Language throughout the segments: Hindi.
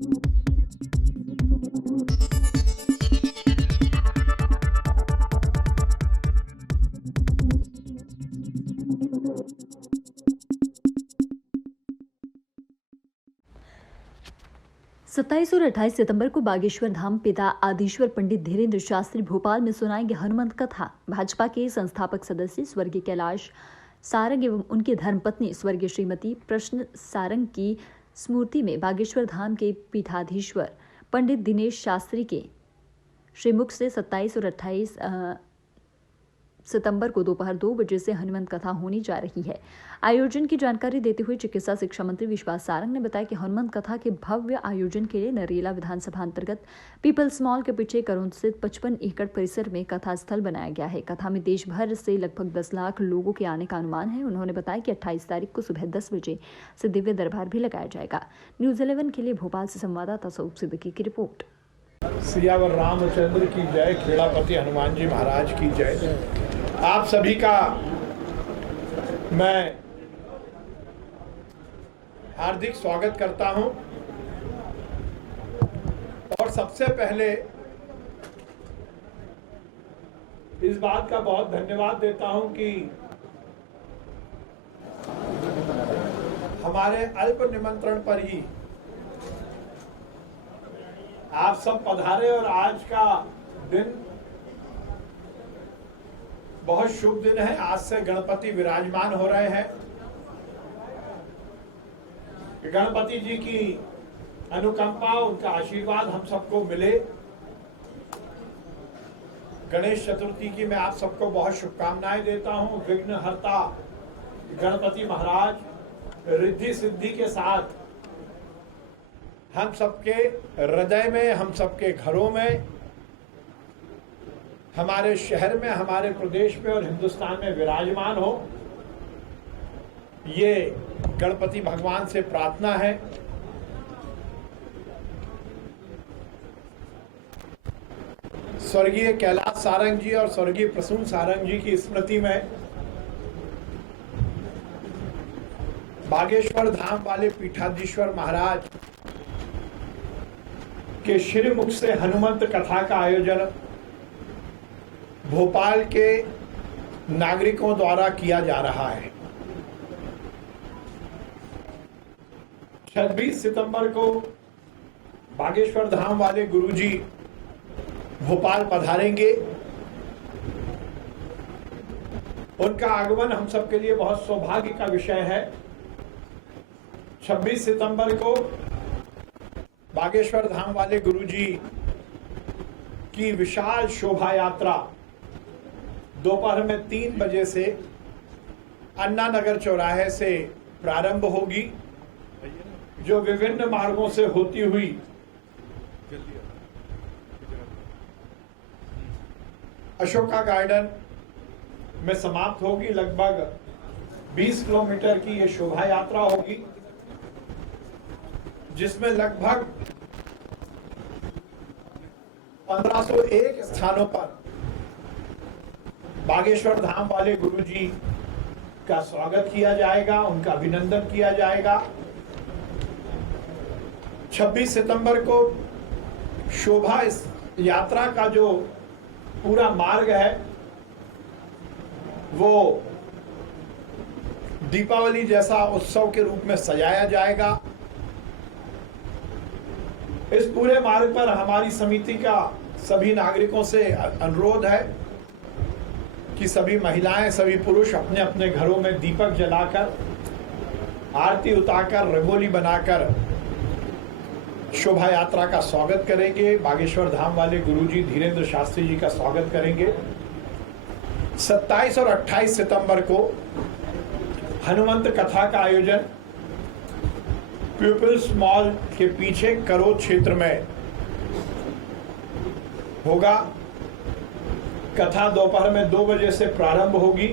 सत्ताईस और 28 सितंबर को बागेश्वर धाम पिता आदिश्वर पंडित धीरेन्द्र शास्त्री भोपाल में सुनाएंगे हनुमंत कथा। भाजपा के संस्थापक सदस्य स्वर्गीय कैलाश सारंग एवं उनकी धर्मपत्नी स्वर्गीय श्रीमती प्रश्न सारंग की स्मृति में बागेश्वर धाम के पीठाधीश्वर पंडित दिनेश शास्त्री के श्रीमुख से 27 और 28 सितंबर को दोपहर 2 बजे से हनुमंत कथा होने जा रही है। आयोजन की जानकारी देते हुए चिकित्सा शिक्षा मंत्री विश्वास सारंग ने बताया कि हनुमंत कथा के भव्य आयोजन के लिए नरेला विधानसभा अंतर्गत पीपल्स मॉल के पीछे करोंद स्थित 55 एकड़ परिसर में कथा स्थल बनाया गया है। कथा में देश भर से लगभग 10 लाख लोगों के आने का अनुमान है। उन्होंने बताया कि 28 तारीख को सुबह 10 बजे से दिव्य दरबार भी लगाया जाएगा। न्यूज 11 के लिए भोपाल से संवाददाता सऊद सिद्दीकी की रिपोर्ट। सियावर रामचंद्र की जय, खेड़ापति हनुमान जी महाराज की जय। आप सभी का मैं हार्दिक स्वागत करता हूं और सबसे पहले इस बात का बहुत धन्यवाद देता हूं कि हमारे अल्प निमंत्रण पर ही आप सब पधारे और आज का दिन बहुत शुभ दिन है। आज से गणपति विराजमान हो रहे हैं। गणपति जी की अनुकंपा, उनका आशीर्वाद हम सबको मिले। गणेश चतुर्थी की मैं आप सबको बहुत शुभकामनाएं देता हूं। विघ्नहर्ता गणपति महाराज रिद्धि सिद्धि के साथ हम सबके हृदय में, हम सबके घरों में, हमारे शहर में, हमारे प्रदेश में और हिंदुस्तान में विराजमान हो, ये गणपति भगवान से प्रार्थना है। स्वर्गीय कैलाश सारंग जी और स्वर्गीय प्रसून सारंग जी की स्मृति में बागेश्वर धाम वाले पीठाधीश्वर महाराज के श्रीमुख से हनुमंत कथा का आयोजन भोपाल के नागरिकों द्वारा किया जा रहा है। 26 सितंबर को बागेश्वर धाम वाले गुरुजी भोपाल पधारेंगे। उनका आगमन हम सबके लिए बहुत सौभाग्य का विषय है। 26 सितंबर को बागेश्वर धाम वाले गुरुजी की विशाल शोभा यात्रा दोपहर में 3 बजे से अन्ना नगर चौराहे से प्रारंभ होगी, जो विभिन्न मार्गों से होती हुई अशोका गार्डन में समाप्त होगी। लगभग 20 किलोमीटर की ये शोभा यात्रा होगी, जिसमें लगभग 1501 स्थानों पर बागेश्वर धाम वाले गुरुजी का स्वागत किया जाएगा, उनका अभिनंदन किया जाएगा। 26 सितंबर को शोभा यात्रा का जो पूरा मार्ग है वो दीपावली जैसा उत्सव के रूप में सजाया जाएगा। इस पूरे मार्ग पर हमारी समिति का सभी नागरिकों से अनुरोध है कि सभी महिलाएं, सभी पुरुष अपने अपने घरों में दीपक जलाकर, आरती उतारकर, रंगोली बनाकर शोभा यात्रा का स्वागत करेंगे। बागेश्वर धाम वाले गुरुजी धीरेन्द्र शास्त्री जी का स्वागत करेंगे। 27 और 28 सितंबर को हनुमंत कथा का आयोजन पीपल्स मॉल के पीछे करों क्षेत्र में होगा। कथा दोपहर में 2 बजे से प्रारंभ होगी।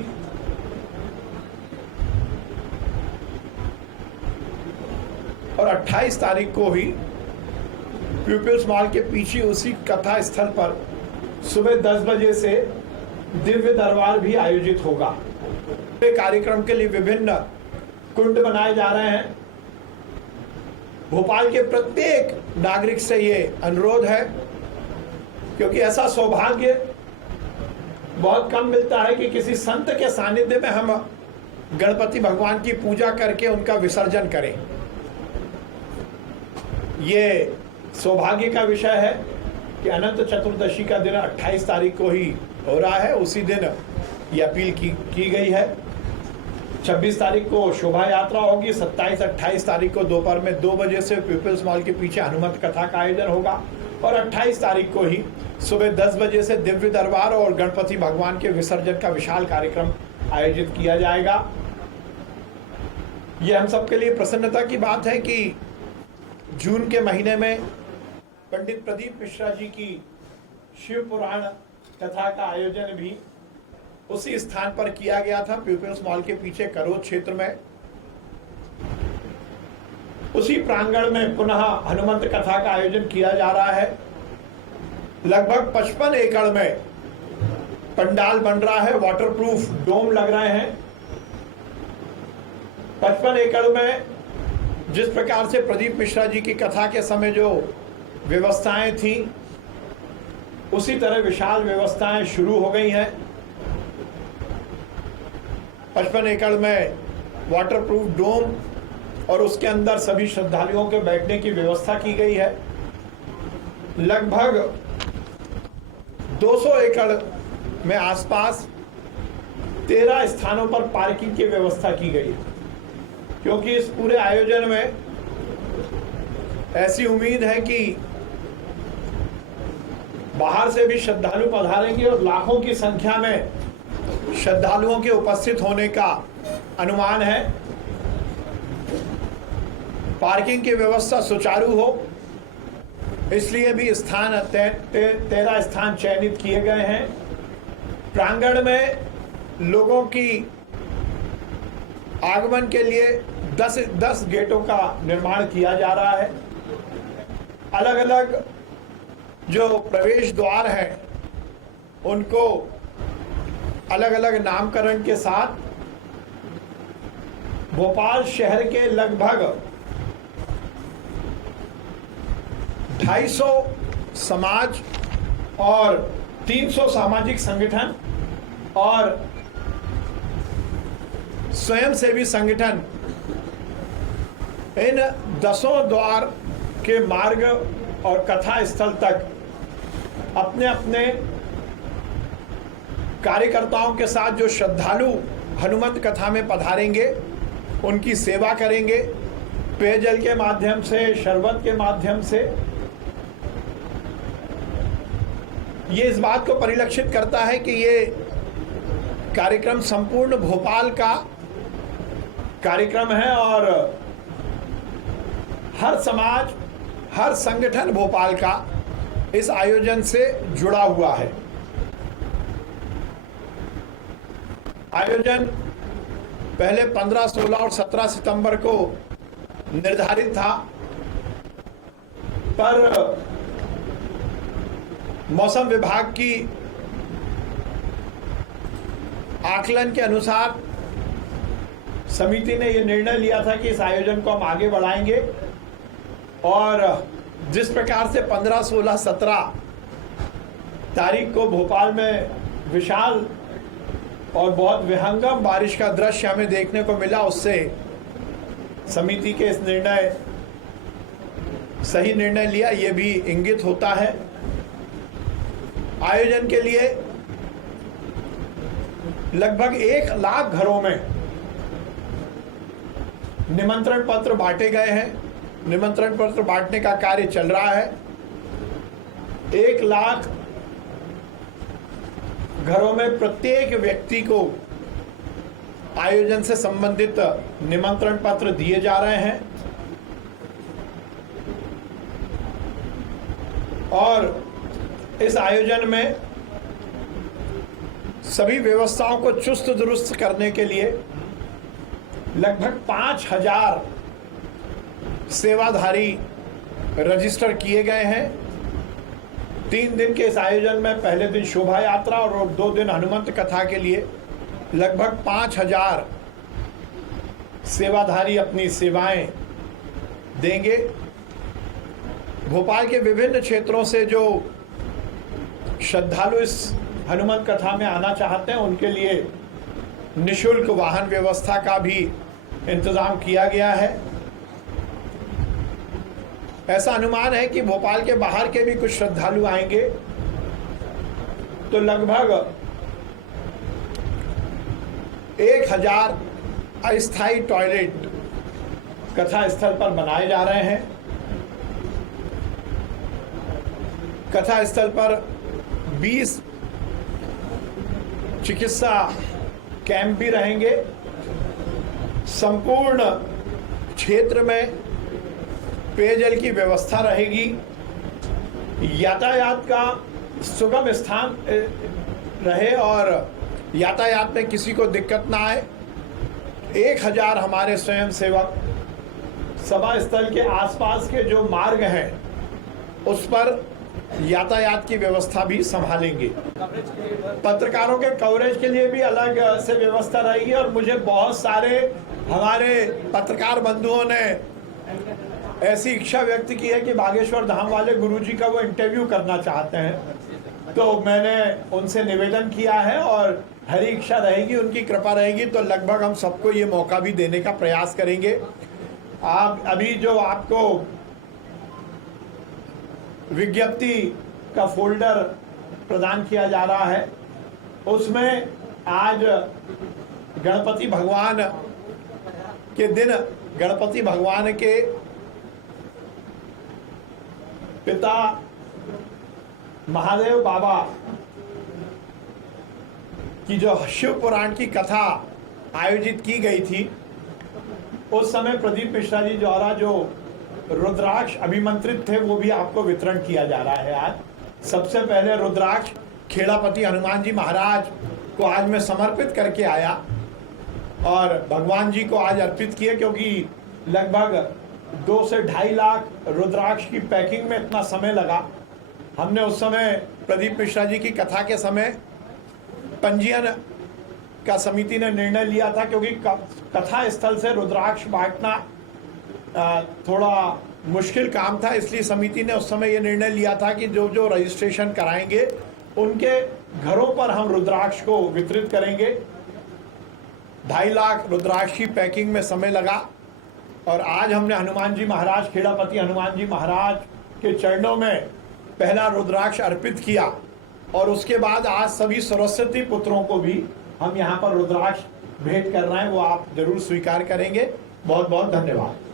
और 28 तारीख को ही पीपल्स मॉल के पीछे उसी कथा स्थल पर सुबह 10 बजे से दिव्य दरबार भी आयोजित होगा। कार्यक्रम के लिए विभिन्न कुंड बनाए जा रहे हैं। भोपाल के प्रत्येक नागरिक से ये अनुरोध है, क्योंकि ऐसा सौभाग्य बहुत कम मिलता है कि किसी संत के सानिध्य में हम गणपति भगवान की पूजा करके उनका विसर्जन करें। ये सौभाग्य का विषय है कि अनंत चतुर्दशी का दिन 28 तारीख को ही हो रहा है। उसी दिन ये अपील की गई है। 26 तारीख को शोभा यात्रा होगी। 27-28 तारीख को दोपहर में 2 बजे से पीपल्स मॉल के पीछे हनुमत कथा का आयोजन होगा और 28 तारीख को ही सुबह 10 बजे से दिव्य दरबार और गणपति भगवान के विसर्जन का विशाल कार्यक्रम आयोजित किया जाएगा। ये हम सबके लिए प्रसन्नता की बात है कि जून के महीने में पंडित प्रदीप मिश्रा जी की शिव पुराण कथा का आयोजन भी उसी स्थान पर किया गया था, पीपल्स मॉल के पीछे करोद क्षेत्र में। उसी प्रांगण में पुनः हनुमंत कथा का आयोजन किया जा रहा है। लगभग 55 एकड़ में पंडाल बन रहा है, वाटरप्रूफ डोम लग रहे हैं। 55 एकड़ में जिस प्रकार से प्रदीप मिश्रा जी की कथा के समय जो व्यवस्थाएं थी, उसी तरह विशाल व्यवस्थाएं शुरू हो गई हैं। 55 एकड़ में वाटरप्रूफ डोम और उसके अंदर सभी श्रद्धालुओं के बैठने की व्यवस्था की गई है। लगभग 200 एकड़ में आसपास 13 स्थानों पर पार्किंग की व्यवस्था की गई है, क्योंकि इस पूरे आयोजन में ऐसी उम्मीद है कि बाहर से भी श्रद्धालु पधारेंगे और लाखों की संख्या में श्रद्धालुओं के उपस्थित होने का अनुमान है। पार्किंग की व्यवस्था सुचारू हो, इसलिए भी स्थान 13 स्थान चयनित किए गए हैं। प्रांगण में लोगों की आगमन के लिए 10 गेटों का निर्माण किया जा रहा है। अलग अलग जो प्रवेश द्वार हैं उनको अलग अलग नामकरण के साथ भोपाल शहर के लगभग 250 समाज और 300 सामाजिक संगठन और स्वयंसेवी संगठन इन 10 द्वार के मार्ग और कथा स्थल तक अपने अपने कार्यकर्ताओं के साथ जो श्रद्धालु हनुमत कथा में पधारेंगे उनकी सेवा करेंगे, पेयजल के माध्यम से, शरबत के माध्यम से। ये इस बात को परिलक्षित करता है कि ये कार्यक्रम संपूर्ण भोपाल का कार्यक्रम है और हर समाज, हर संगठन भोपाल का इस आयोजन से जुड़ा हुआ है। आयोजन पहले 15, 16 और 17 सितंबर को निर्धारित था, पर मौसम विभाग की आकलन के अनुसार समिति ने यह निर्णय लिया था कि इस आयोजन को हम आगे बढ़ाएंगे और जिस प्रकार से 15, 16, 17 तारीख को भोपाल में विशाल और बहुत विहंगम बारिश का दृश्य हमें देखने को मिला, उससे समिति के इस सही निर्णय लिया, ये भी इंगित होता है। आयोजन के लिए लगभग 1 लाख घरों में निमंत्रण पत्र बांटे गए हैं। निमंत्रण पत्र बांटने का कार्य चल रहा है। 1 लाख घरों में प्रत्येक व्यक्ति को आयोजन से संबंधित निमंत्रण पत्र दिए जा रहे हैं और इस आयोजन में सभी व्यवस्थाओं को चुस्त दुरुस्त करने के लिए लगभग 5000 सेवाधारी रजिस्टर किए गए हैं। 3 दिन के इस आयोजन में पहले दिन शोभा यात्रा और 2 दिन हनुमंत कथा के लिए लगभग 5000 सेवाधारी अपनी सेवाएं देंगे। भोपाल के विभिन्न क्षेत्रों से जो श्रद्धालु इस हनुमान कथा में आना चाहते हैं उनके लिए निःशुल्क वाहन व्यवस्था का भी इंतजाम किया गया है। ऐसा अनुमान है कि भोपाल के बाहर के भी कुछ श्रद्धालु आएंगे, तो लगभग 1000 अस्थायी टॉयलेट कथा स्थल पर बनाए जा रहे हैं। कथा स्थल पर 20 चिकित्सा कैंप भी रहेंगे। संपूर्ण क्षेत्र में पेयजल की व्यवस्था रहेगी। यातायात का सुगम स्थान रहे और यातायात में किसी को दिक्कत ना आए। 1000 हमारे स्वयंसेवक सभा स्थल के आसपास के जो मार्ग हैं उस पर यातायात की व्यवस्था भी संभालेंगे। पत्रकारों के कवरेज के लिए भी अलग से व्यवस्था रहेगी और मुझे बहुत सारे हमारे पत्रकार बंधुओं ने ऐसी इच्छा व्यक्त की है कि बागेश्वर धाम वाले गुरुजी का वो इंटरव्यू करना चाहते हैं, तो मैंने उनसे निवेदन किया है और हरी इच्छा रहेगी, उनकी कृपा रहेगी तो लगभग हम सबको ये मौका भी देने का प्रयास करेंगे। आप अभी जो आपको विज्ञप्ति का फोल्डर प्रदान किया जा रहा है उसमें आज गणपति भगवान के दिन गणपति भगवान के पिता महादेव बाबा की जो शिव पुराण की कथा आयोजित की गई थी उस समय प्रदीप मिश्रा जी द्वारा जो रुद्राक्ष अभिमंत्रित थे वो भी आपको वितरण किया जा रहा है। आज सबसे पहले रुद्राक्ष खेड़ापति हनुमान जी महाराज को आज मैं समर्पित करके आया और भगवान जी को आज अर्पित किए, क्योंकि लगभग 2 से 2.5 लाख रुद्राक्ष की पैकिंग में इतना समय लगा। हमने उस समय प्रदीप मिश्रा जी की कथा के समय पंजीयन का समिति ने निर्णय लिया था, क्योंकि कथा स्थल से रुद्राक्ष बांटना थोड़ा मुश्किल काम था, इसलिए समिति ने उस समय ये निर्णय लिया था कि जो जो रजिस्ट्रेशन कराएंगे उनके घरों पर हम रुद्राक्ष को वितरित करेंगे। 2.5 लाख रुद्राक्ष की पैकिंग में समय लगा और आज हमने हनुमान जी महाराज खेड़ापति हनुमान जी महाराज के चरणों में पहला रुद्राक्ष अर्पित किया और उसके बाद आज सभी सरस्वती पुत्रों को भी हम यहाँ पर रुद्राक्ष भेंट कर रहे हैं, वो आप जरूर स्वीकार करेंगे। बहुत बहुत धन्यवाद।